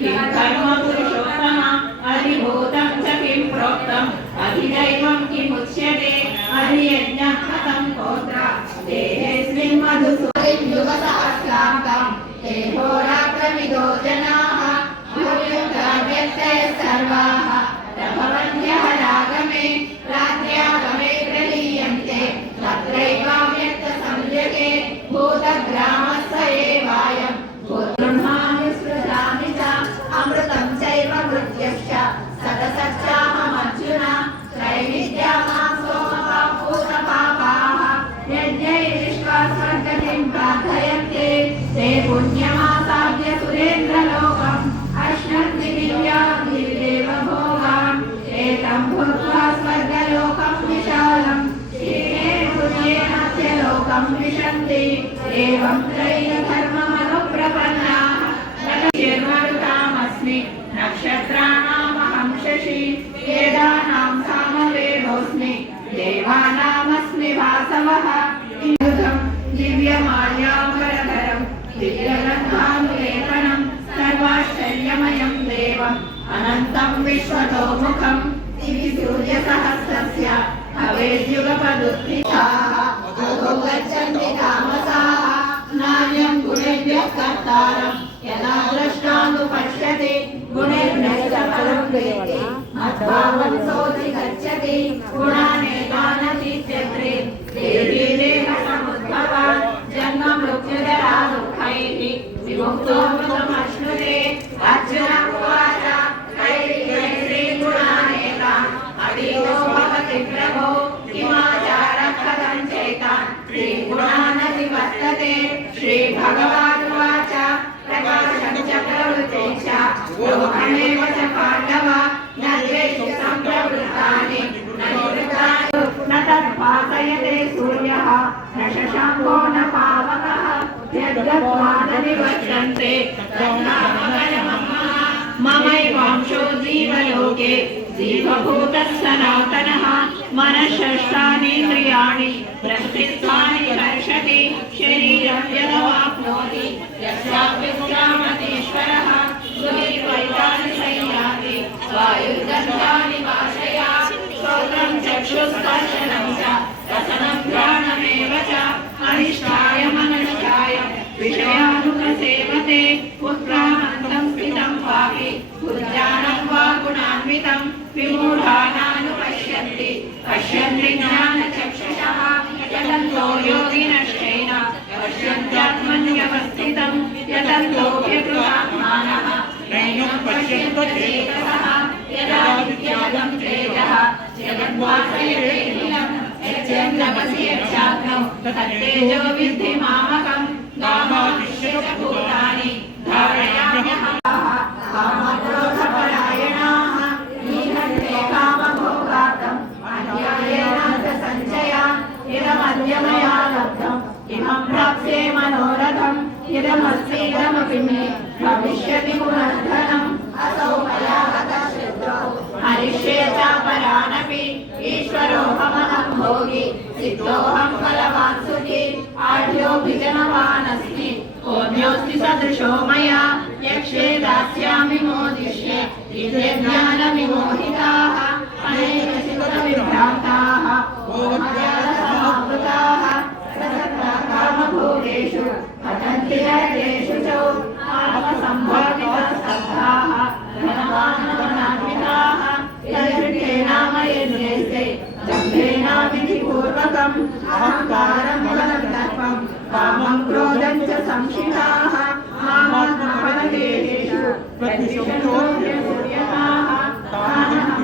किं कर्मपुरुषोत्तम अधिभूतं च किं प्रोक्तम् अधिदैवं किमुच्यते अधियज्ञ पुण्येनास्य लोकं विशन्ति एवं त्रैधर्ममनुप्रपन्नाः निर्मरुतामस्मि नक्षत्राणामहं शशि वेदानां सामवेदोऽस्मि देवानामस्मि वासवः युधं दिव्यमाल्याम्बरधरं दिव्यगन्धानुलेपनं सर्वाश्चर्यमयं देवम् अनन्तं विश्वतोमुखं दिवि सूर्यसहस्रस्य भवेद्युगपदुत्थिताः रोगच्छन्ति तामसाः नान्यं गुणेभ्यः कर्तारं। यदा द्रष्टानुपश्यति गुणेभ्यश्च फलं वेति मद्भावं सोऽधि गच्छति गुणानेकानतीत्यत्रे। देवी देहसमुद्भवान् जन्म मृत्युदरा दुःखैः विमुक्तो मृतमः प्रशशाङ्को न पावकः यद्गत्वादनिवर्तन्ते ममैवांशो जीवलोके जीवभूतः सनातनः मनःषष्ठानीन्द्रियाणि प्रकृतिस्थानि कर्षति। शरीरं यदवाप्नोति यस्याप्युत्क्रामतीश्वरः मनष्ठाय विषयानुप्रसेवते उत्क्रामन्तं स्थितं पापि बुद्ध्यानं वा गुणान्वितं विमूढानानुपश्यन्ति पश्यन्ति ज्ञानचक्षुषः यतन्तो योगिनश्चैन पश्यन्त्यात्मन्यवस्थितं यतन्तोऽप्यकृतात्मानः नैनं पश्यन्तचेतसः यदा विद्यादं तेजः जगद्वासयेऽखिलं यच्चन्द्रमसि यच्चाग्नौ तत्तेजो विद्धि मामकं भविष्यति पुनर्धनम् असौ मया हतः शत्रुः हरिष्ये चापरानपि ईश्वरोऽहमहं भोगी सिद्धोऽहं बलवान् मोद्योऽस्ति सदृशो मया यक्षे दास्यामि मोदिष्ये इते ज्ञानविमोहिताः अनेकसितविभ्रान्ताः मोहजालसमावृताः प्रसक्ता कामभोगेषु पतन्ति नरकेषु च पापसम्भावितस्तब्धाः धनमानवनान्विताः यदृष्टे नाम यज्ञैस्ते जम्भेनामिति पूर्वकम् अहङ्कारम् बलम् दर्पम् कामम् च संशिताः मामात्मपददेहेषु प्रतिशुद्धो तानः